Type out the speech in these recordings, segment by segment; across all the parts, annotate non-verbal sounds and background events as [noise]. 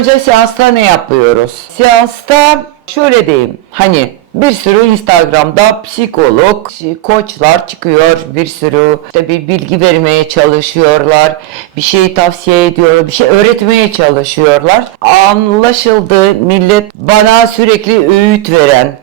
önce seansta ne yapıyoruz? Seansta şöyle diyeyim. Hani bir sürü Instagram'da psikolog, koçlar çıkıyor. Bir sürü işte bir bilgi vermeye çalışıyorlar. Bir şey tavsiye ediyor, bir şey öğretmeye çalışıyorlar. Anlaşıldı millet bana sürekli öğüt veren,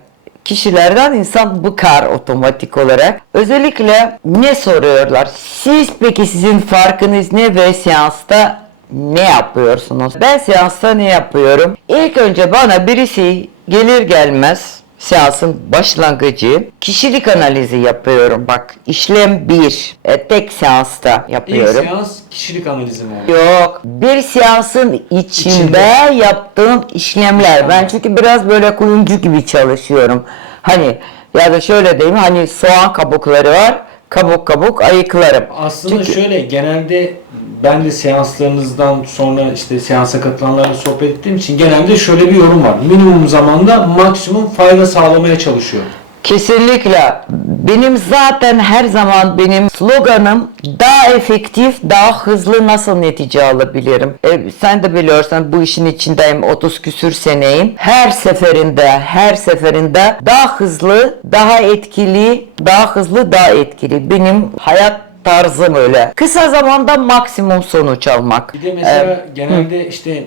kişilerden insan bıkar otomatik olarak. Özellikle ne soruyorlar? Siz peki sizin farkınız ne ve seansta ne yapıyorsunuz? Ben seansta ne yapıyorum? İlk önce bana birisi gelir gelmez seansın başlangıcı kişilik analizi yapıyorum. Bak işlem bir e, tek seansta İlk yapıyorum. seans kişilik analizi mi? Yok. Bir seansın içinde, İçinde. yaptığım işlemler. Ben çünkü biraz böyle kuyumcu gibi çalışıyorum. Hani ya da şöyle diyeyim hani soğan kabukları var. Kabuk kabuk ayıklarım. Aslında Çünkü- şöyle genelde ben de seanslarınızdan sonra işte seansa katılanlarla sohbet ettiğim için genelde şöyle bir yorum var. Minimum zamanda maksimum fayda sağlamaya çalışıyor. Kesinlikle. Benim zaten her zaman benim sloganım daha efektif, daha hızlı nasıl netice alabilirim. E, sen de biliyorsan bu işin içindeyim 30 küsür seneyim. Her seferinde, her seferinde daha hızlı, daha etkili, daha hızlı, daha etkili. Benim hayat tarzım öyle. Kısa zamanda maksimum sonuç almak. Bir de mesela genelde işte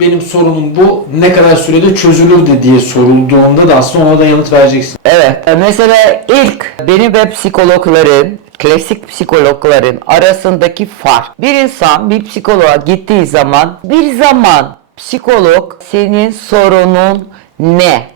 benim sorunum bu ne kadar sürede çözülür diye sorulduğunda da aslında ona da yanıt vereceksin. Evet. e, Mesela ilk benim ve psikologların, klasik psikologların arasındaki fark. Bir insan bir psikoloğa gittiği zaman bir zaman psikolog senin sorunun ne?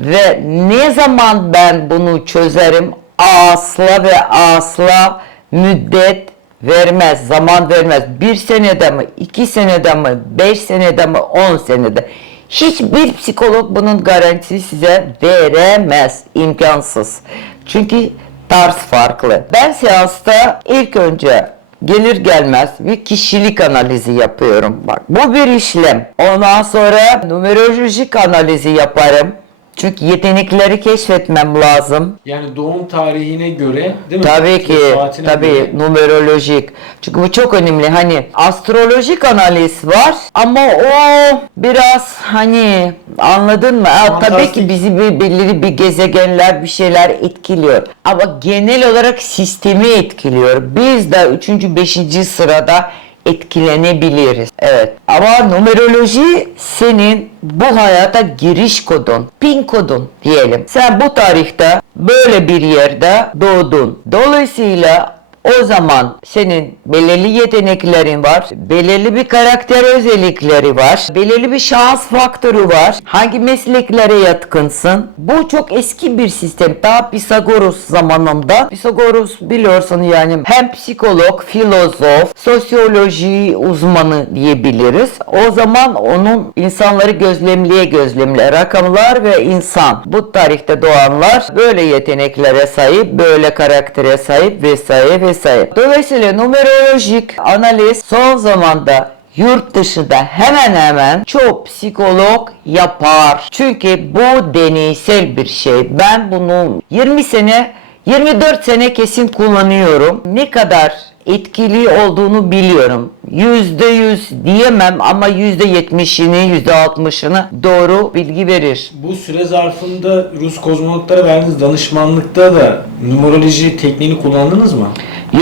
Ve ne zaman ben bunu çözerim asla ve asla müddet vermez, zaman vermez. Bir senede mi, iki senede mi, beş senede mi, on senede. Hiçbir psikolog bunun garantisi size veremez. imkansız. Çünkü tarz farklı. Ben seansta ilk önce gelir gelmez bir kişilik analizi yapıyorum. Bak bu bir işlem. Ondan sonra numerolojik analizi yaparım. Çünkü yetenekleri keşfetmem lazım. Yani doğum tarihine göre değil mi? Tabii ki, Saatine tabii göre. numerolojik. Çünkü bu çok önemli. Hani astrolojik analiz var ama o biraz hani anladın mı? Ha, tabii ki bizi bir, belirli bir gezegenler bir şeyler etkiliyor. Ama genel olarak sistemi etkiliyor. Biz de 3. 5. sırada etkilenebiliriz. Evet. Ama numeroloji senin bu hayata giriş kodun, pin kodun diyelim. Sen bu tarihte böyle bir yerde doğdun. Dolayısıyla o zaman senin belirli yeteneklerin var, belirli bir karakter özellikleri var, belirli bir şans faktörü var. Hangi mesleklere yatkınsın? Bu çok eski bir sistem. Daha Pisagoras zamanında. Pisagoras biliyorsun yani hem psikolog, filozof, sosyoloji uzmanı diyebiliriz. O zaman onun insanları gözlemleye gözlemle rakamlar ve insan. Bu tarihte doğanlar böyle yeteneklere sahip, böyle karaktere sahip vesaire vesaire. Dolayısıyla numerolojik analiz son zamanda yurt dışında hemen hemen çok psikolog yapar. Çünkü bu deneysel bir şey. Ben bunu 20 sene 24 sene kesin kullanıyorum. Ne kadar etkili olduğunu biliyorum. Yüzde yüz diyemem ama yüzde yetmişini, yüzde altmışını doğru bilgi verir. Bu süre zarfında Rus kozmonotlara verdiğiniz danışmanlıkta da numeroloji tekniğini kullandınız mı?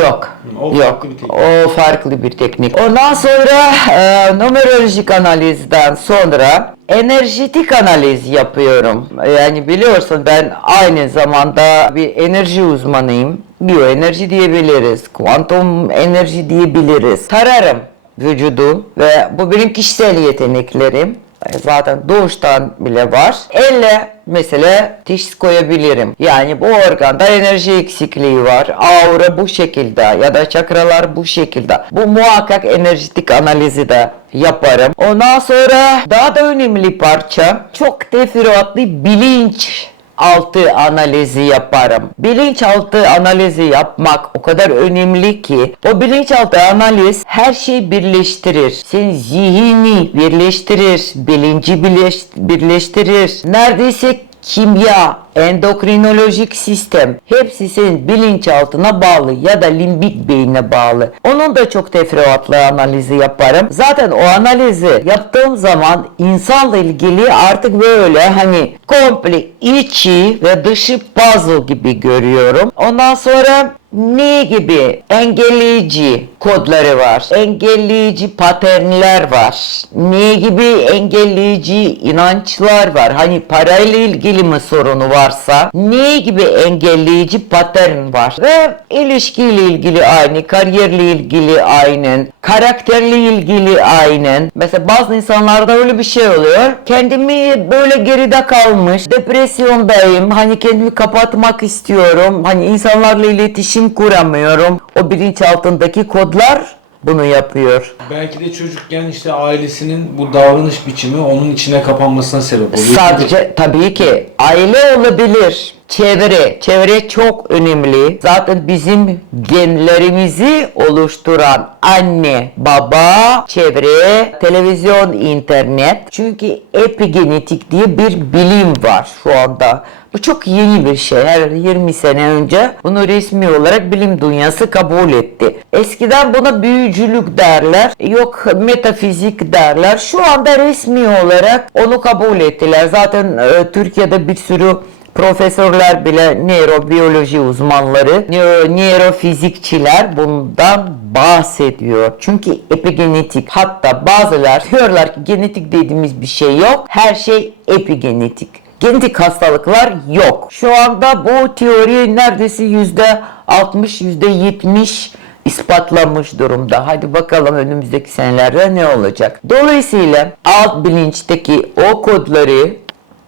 Yok. O yok. farklı bir teknik. O farklı bir teknik. Ondan sonra e, numerolojik analizden sonra enerjitik analiz yapıyorum. Yani biliyorsun ben aynı zamanda bir enerji uzmanıyım. Biyoenerji diyebiliriz. Kuantum enerji diyebiliriz. Tararım vücudu ve bu benim kişisel yeteneklerim. E, Zaten doğuştan bile var. Elle mesela teşhis koyabilirim. Yani bu organda enerji eksikliği var. Aura bu şekilde ya da çakralar bu şekilde. Bu muhakkak enerjitik analizi de yaparım. Ondan sonra daha da önemli parça çok teferruatlı bilinç altı analizi yaparım. Bilinçaltı analizi yapmak o kadar önemli ki o bilinçaltı analiz her şeyi birleştirir. Senin zihni birleştirir, bilinci birleş- birleştirir. Neredeyse kimya, endokrinolojik sistem hepsi senin bilinçaltına bağlı ya da limbik beyine bağlı. Onun da çok teferruatlı analizi yaparım. Zaten o analizi yaptığım zaman insanla ilgili artık böyle hani komple içi ve dışı puzzle gibi görüyorum. Ondan sonra ne gibi engelleyici kodları var, engelleyici paternler var, ne gibi engelleyici inançlar var. Hani parayla ilgili mi sorunu varsa, ne gibi engelleyici patern var ve ilişkiyle ilgili aynı, kariyerle ilgili aynen, karakterle ilgili aynen. Mesela bazı insanlarda öyle bir şey oluyor. Kendimi böyle geride kalmış, depresyondayım, hani kendimi kapatmak istiyorum, hani insanlarla iletişim kuramıyorum. O bilinçaltındaki kodlar bunu yapıyor. Belki de çocukken işte ailesinin bu davranış biçimi onun içine kapanmasına sebep oluyor. Sadece tabii ki aile olabilir. Çevre, çevre çok önemli. Zaten bizim genlerimizi oluşturan anne, baba, çevre, televizyon, internet. Çünkü epigenetik diye bir bilim var şu anda. Bu çok yeni bir şey. Her 20 sene önce bunu resmi olarak bilim dünyası kabul etti. Eskiden buna büyücülük derler, yok metafizik derler. Şu anda resmi olarak onu kabul ettiler. Zaten e, Türkiye'de bir sürü profesörler bile nörobiyoloji uzmanları, nöro, nörofizikçiler bundan bahsediyor. Çünkü epigenetik hatta bazılar diyorlar ki genetik dediğimiz bir şey yok. Her şey epigenetik. Genetik hastalıklar yok. Şu anda bu teori neredeyse yüzde 60, yüzde 70 ispatlanmış durumda. Hadi bakalım önümüzdeki senelerde ne olacak. Dolayısıyla alt bilinçteki o kodları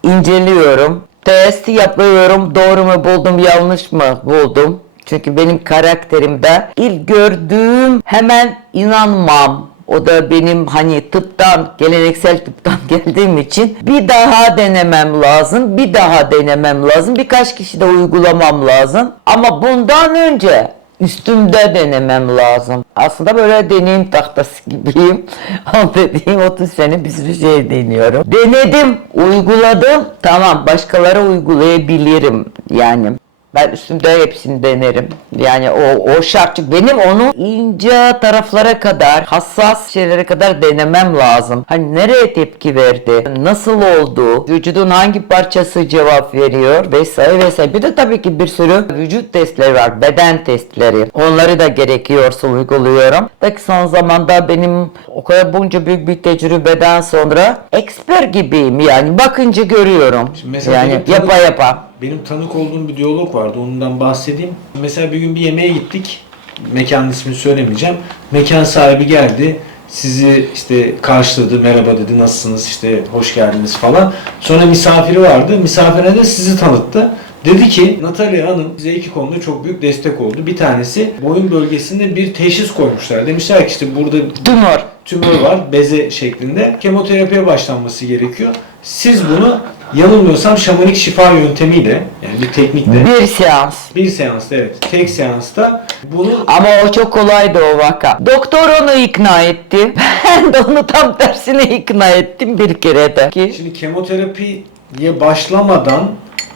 inceliyorum. Test yapıyorum. Doğru mu buldum, yanlış mı buldum? Çünkü benim karakterimde ilk gördüğüm hemen inanmam. O da benim hani tıptan, geleneksel tıptan [laughs] geldiğim için bir daha denemem lazım, bir daha denemem lazım, birkaç kişi de uygulamam lazım. Ama bundan önce üstümde denemem lazım. Aslında böyle deneyim tahtası gibiyim. [laughs] Ama dediğim 30 sene bir sürü şey deniyorum. Denedim, uyguladım. Tamam başkaları uygulayabilirim yani. Ben üstümde hepsini denerim. Yani o, o şart. Benim onu ince taraflara kadar, hassas şeylere kadar denemem lazım. Hani nereye tepki verdi, nasıl oldu, vücudun hangi parçası cevap veriyor vesaire vesaire. Bir de tabii ki bir sürü vücut testleri var, beden testleri. Onları da gerekiyorsa uyguluyorum. Peki son zamanda benim o kadar bunca büyük bir tecrübeden sonra eksper gibiyim yani. Bakınca görüyorum. Şimdi Yani yapa yapa. Benim tanık olduğum bir diyalog vardı. Ondan bahsedeyim. Mesela bir gün bir yemeğe gittik. Mekanın ismini söylemeyeceğim. Mekan sahibi geldi. Sizi işte karşıladı. Merhaba dedi. Nasılsınız? işte hoş geldiniz falan. Sonra misafiri vardı. Misafirine de sizi tanıttı. Dedi ki Natalya Hanım bize iki konuda çok büyük destek oldu. Bir tanesi boyun bölgesinde bir teşhis koymuşlar. Demişler ki işte burada Tümör. tümör var beze şeklinde. Kemoterapiye başlanması gerekiyor. Siz bunu yanılmıyorsam şamanik şifa yöntemiyle yani bir teknikle Bir seans. bir seansta evet tek seansta bunu Ama o çok kolaydı o vaka. Doktor onu ikna etti. [laughs] Ben de onu tam tersine ikna ettim bir kere de. Ki şimdi kemoterapiye başlamadan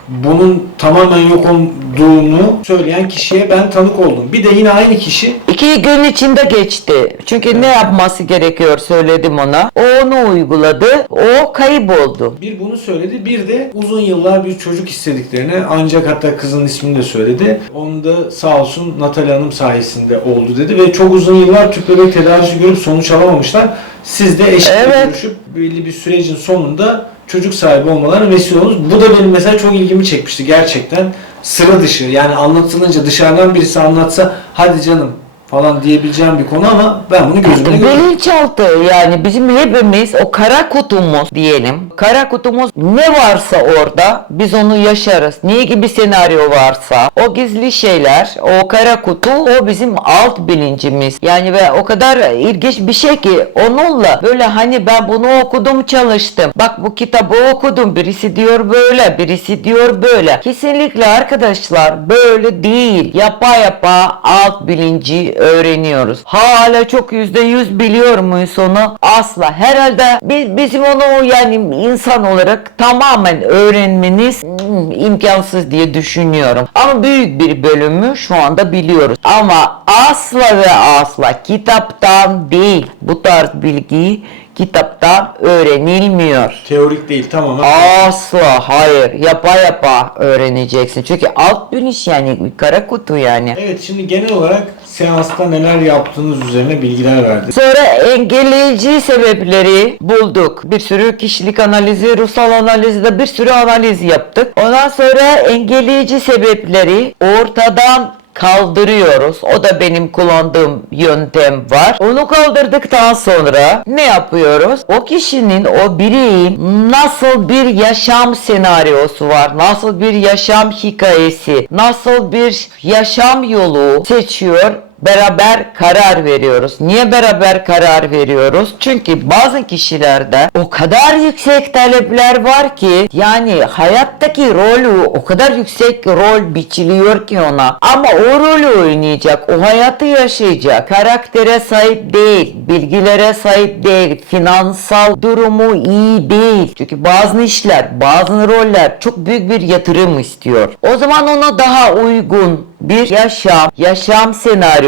bunun tamamen yok olduğunu söyleyen kişiye ben tanık oldum. Bir de yine aynı kişi iki gün içinde geçti. Çünkü ne yapması gerekiyor söyledim ona. O onu uyguladı. O kayboldu. Bir bunu söyledi, bir de uzun yıllar bir çocuk istediklerini ancak hatta kızın ismini de söyledi. Onu da sağ olsun Natalya Hanım sayesinde oldu dedi ve çok uzun yıllar tüp bebek tedavisi görüp sonuç alamamışlar. Siz de eşitle Evet. görüşüp belli bir sürecin sonunda çocuk sahibi olmalarına vesile oldunuz. Bu da benim mesela çok ilgimi çekmişti gerçekten. Sıra dışı yani anlatılınca dışarıdan birisi anlatsa hadi canım falan diyebileceğim bir konu ama ben bunu gözümle gördüm. Bilinçaltı yani bizim hepimiz o kara kutumuz diyelim. Kara kutumuz ne varsa orada biz onu yaşarız. Ne gibi senaryo varsa o gizli şeyler o kara kutu o bizim alt bilincimiz. Yani ve o kadar ilginç bir şey ki onunla böyle hani ben bunu okudum çalıştım. Bak bu kitabı okudum birisi diyor böyle birisi diyor böyle. Kesinlikle arkadaşlar böyle değil. Yapa yapa alt bilinci öğreniyoruz. Hala çok yüzde yüz biliyor muyuz onu? Asla. Herhalde biz, bizim onu yani insan olarak tamamen öğrenmeniz hmm, imkansız diye düşünüyorum. Ama büyük bir bölümü şu anda biliyoruz. Ama asla ve asla kitaptan değil bu tarz bilgiyi kitaptan öğrenilmiyor. Teorik değil tamamen. Asla hayır yapa yapa öğreneceksin. Çünkü alt bilinç yani bir kara kutu yani. Evet şimdi genel olarak seansta neler yaptığınız üzerine bilgiler verdi. Sonra engelleyici sebepleri bulduk. Bir sürü kişilik analizi, ruhsal analizde bir sürü analiz yaptık. Ondan sonra engelleyici sebepleri ortadan kaldırıyoruz. O da benim kullandığım yöntem var. Onu kaldırdıktan sonra ne yapıyoruz? O kişinin, o bireyin nasıl bir yaşam senaryosu var, nasıl bir yaşam hikayesi, nasıl bir yaşam yolu seçiyor beraber karar veriyoruz. Niye beraber karar veriyoruz? Çünkü bazı kişilerde o kadar yüksek talepler var ki yani hayattaki rolü o kadar yüksek rol biçiliyor ki ona. Ama o rolü oynayacak, o hayatı yaşayacak. Karaktere sahip değil, bilgilere sahip değil, finansal durumu iyi değil. Çünkü bazı işler, bazı roller çok büyük bir yatırım istiyor. O zaman ona daha uygun bir yaşam, yaşam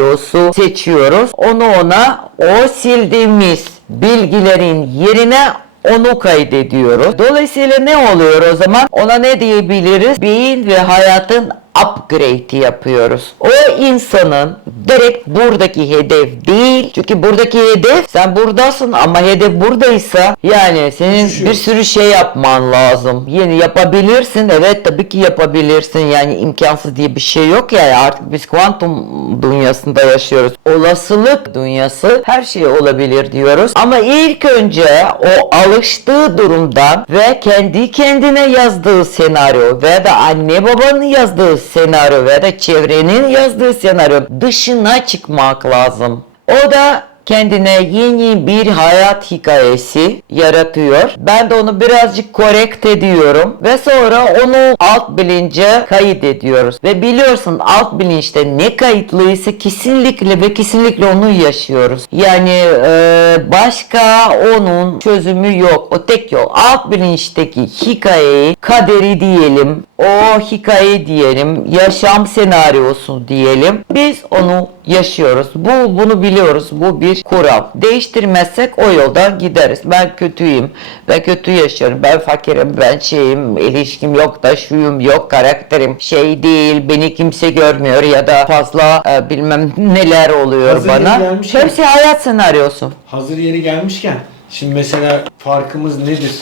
senaryosu seçiyoruz. Onu ona o sildiğimiz bilgilerin yerine onu kaydediyoruz. Dolayısıyla ne oluyor o zaman? Ona ne diyebiliriz? Beyin ve hayatın upgrade yapıyoruz. O insanın direkt buradaki hedef değil. Çünkü buradaki hedef sen buradasın ama hedef buradaysa yani senin Düşüyor. bir sürü şey yapman lazım. Yeni yapabilirsin. Evet tabii ki yapabilirsin. Yani imkansız diye bir şey yok ya. Artık biz kuantum dünyasında yaşıyoruz. Olasılık dünyası her şey olabilir diyoruz. Ama ilk önce o alıştığı durumdan ve kendi kendine yazdığı senaryo veya da anne babanın yazdığı senaryo veya da çevrenin yazdığı senaryo dışına çıkmak lazım. O da kendine yeni bir hayat hikayesi yaratıyor. Ben de onu birazcık korekt ediyorum ve sonra onu alt bilince kaydediyoruz. Ve biliyorsun alt bilinçte ne kayıtlıysa kesinlikle ve kesinlikle onu yaşıyoruz. Yani e, başka onun çözümü yok. O tek yol. Alt bilinçteki hikayeyi, kaderi diyelim, o hikaye diyelim, yaşam senaryosu diyelim. Biz onu yaşıyoruz. Bu bunu biliyoruz. Bu bir kural. Değiştirmezsek o yoldan gideriz. Ben kötüyüm. Ben kötü yaşıyorum. Ben fakirim. Ben şeyim. ilişkim yok da şuyum yok. Karakterim şey değil. Beni kimse görmüyor ya da fazla e, bilmem neler oluyor Hazır bana. yeri gelmişken- Hepsi hayat senaryosu. Hazır yeri gelmişken şimdi mesela farkımız nedir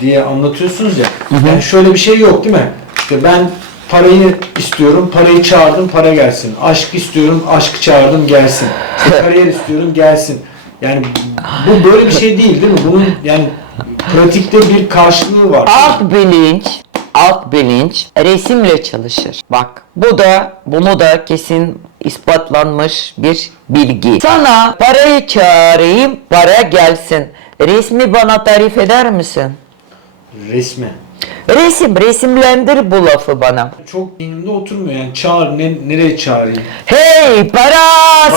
diye anlatıyorsunuz ya. Yani şöyle bir şey yok değil mi? İşte ben parayı istiyorum, parayı çağırdım, para gelsin. Aşk istiyorum, aşk çağırdım, gelsin. Kariyer istiyorum, gelsin. Yani bu böyle bir şey değil değil mi? Bunun yani pratikte bir karşılığı var. Alt bilinç, alt bilinç resimle çalışır. Bak bu da bunu da kesin ispatlanmış bir bilgi. Sana parayı çağırayım, para gelsin. Resmi bana tarif eder misin? Resme. Resim, resimlendir bu lafı bana. Çok beynimde oturmuyor yani çağır, ne, nereye çağırayım? Hey para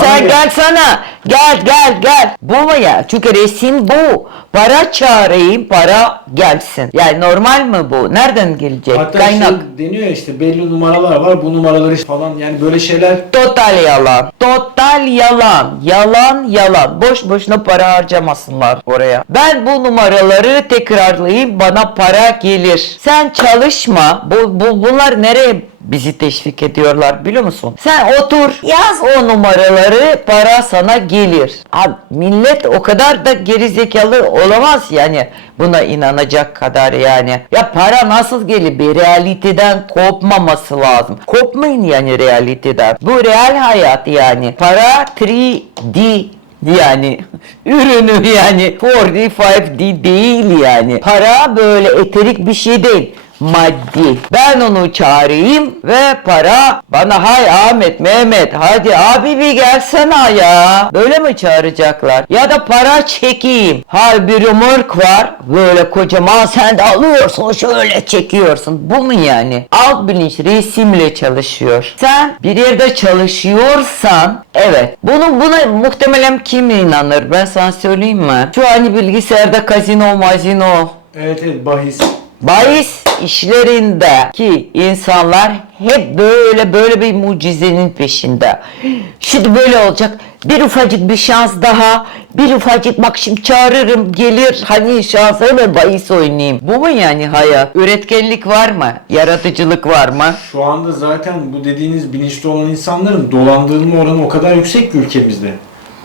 sen Hayır. gel sana. Gel gel gel. Bu mu ya? Çünkü resim bu. Para çağırayım para gelsin. Yani normal mi bu? Nereden gelecek? Hatta Kaynak. şey deniyor ya işte belli numaralar var, bu numaraları falan yani böyle şeyler Total yalan. Total yalan. Yalan yalan. Boş boşuna para harcamasınlar oraya. Ben bu numaraları tekrarlayayım bana para gelir. Sen çalışma. Bu, bu bunlar nereye bizi teşvik ediyorlar biliyor musun? Sen otur yaz o numaraları para sana gelir. Abi millet o kadar da gerizekalı olamaz yani buna inanacak kadar yani. Ya para nasıl gelir? Bir realiteden kopmaması lazım. Kopmayın yani realiteden. Bu real hayat yani. Para 3D yani [laughs] ürünü yani 45D değil yani. Para böyle eterik bir şey değil. Maddi. Ben onu çağırayım ve para bana hay Ahmet, Mehmet hadi abi bir gelsene ya. Böyle mi çağıracaklar? Ya da para çekeyim. Hay bir römork var böyle kocaman sen de alıyorsun şöyle çekiyorsun. Bu mu yani? Alt bilinç resimle çalışıyor. Sen bir yerde çalışıyorsan evet. Bunu buna muhtemelen kim inanır? Ben sana söyleyeyim mi? Şu hani bilgisayarda kazino mazino Evet evet bahis. Bahis işlerindeki insanlar hep böyle böyle bir mucizenin peşinde. Şimdi böyle olacak. Bir ufacık bir şans daha. Bir ufacık bak şimdi çağırırım gelir. Hani şansa hemen bahis oynayayım. Bu mu yani hayat? Üretkenlik var mı? Yaratıcılık var mı? Şu anda zaten bu dediğiniz bilinçli olan insanların dolandırılma oranı o kadar yüksek ki ülkemizde.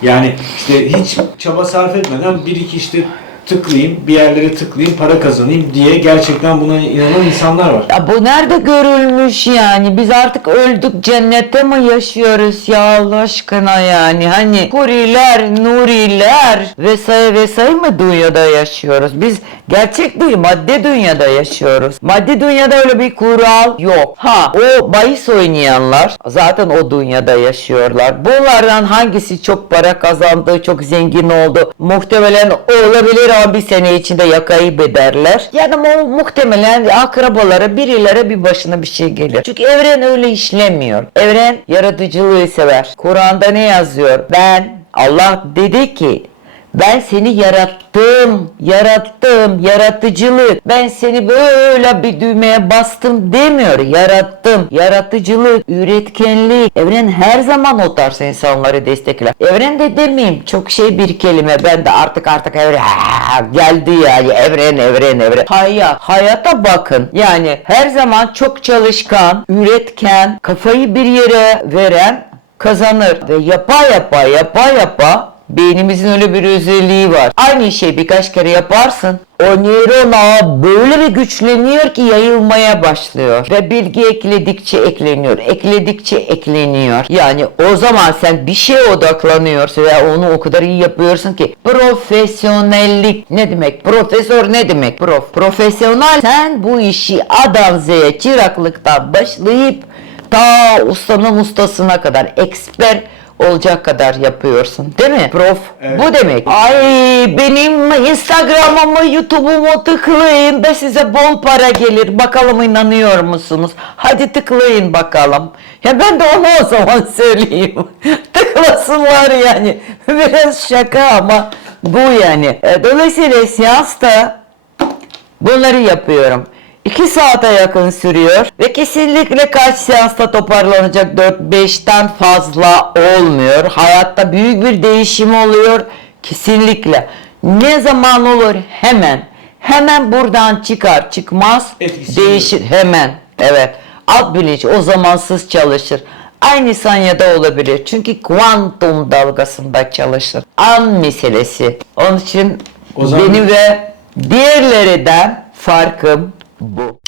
Yani işte hiç çaba sarf etmeden bir iki işte tıklayayım, bir yerlere tıklayayım, para kazanayım diye gerçekten buna inanan insanlar var. Ya bu nerede görülmüş yani? Biz artık öldük cennette mi yaşıyoruz ya Allah aşkına yani? Hani huriler, nuriler vesaire vesaire mi dünyada yaşıyoruz? Biz gerçek değil madde dünyada yaşıyoruz. Madde dünyada öyle bir kural yok. Ha o bahis oynayanlar zaten o dünyada yaşıyorlar. Bunlardan hangisi çok para kazandı, çok zengin oldu? Muhtemelen olabilir ama bir sene içinde ya kaybederler. Yani mu- muhtemelen akrabalara birileri bir başına bir şey gelir. Çünkü evren öyle işlemiyor. Evren yaratıcılığı sever. Kur'an'da ne yazıyor? Ben Allah dedi ki ben seni yarattım, yarattım, yaratıcılık. Ben seni böyle bir düğmeye bastım demiyor. Yarattım, yaratıcılık, üretkenlik. Evren her zaman o tarz insanları destekler. Evren de demeyeyim çok şey bir kelime. Ben de artık artık evren Ha, geldi yani evren evren evren. Hayat, hayata bakın. Yani her zaman çok çalışkan, üretken, kafayı bir yere veren kazanır. Ve yapa yapa yapa yapa Beynimizin öyle bir özelliği var. Aynı şeyi birkaç kere yaparsın. O nöron ağı böyle bir güçleniyor ki yayılmaya başlıyor. Ve bilgi ekledikçe ekleniyor. Ekledikçe ekleniyor. Yani o zaman sen bir şeye odaklanıyorsun ve onu o kadar iyi yapıyorsun ki. Profesyonellik ne demek? Profesör ne demek? Prof. Profesyonel sen bu işi A'dan Z'ye çıraklıktan başlayıp ta ustanın ustasına kadar eksper olacak kadar yapıyorsun. Değil mi? Prof. Evet. Bu demek. Ay benim Instagram'ımı, YouTube'umu tıklayın da size bol para gelir. Bakalım inanıyor musunuz? Hadi tıklayın bakalım. Ya ben de onu o zaman [laughs] söyleyeyim. Tıklasın var yani. Biraz şaka ama bu yani. E, Dolayısıyla seansta Bunları yapıyorum. 2 saate yakın sürüyor ve kesinlikle kaç seansta toparlanacak 4-5'ten fazla olmuyor. Hayatta büyük bir değişim oluyor. Kesinlikle. Ne zaman olur? Hemen. Hemen buradan çıkar çıkmaz Etkisi değişir hemen. Evet. Alt bilinç o zamansız çalışır. Aynı sanyada olabilir. Çünkü kuantum dalgasında çalışır. An meselesi. Onun için O zaman- benim ve diğerlerinden farkım до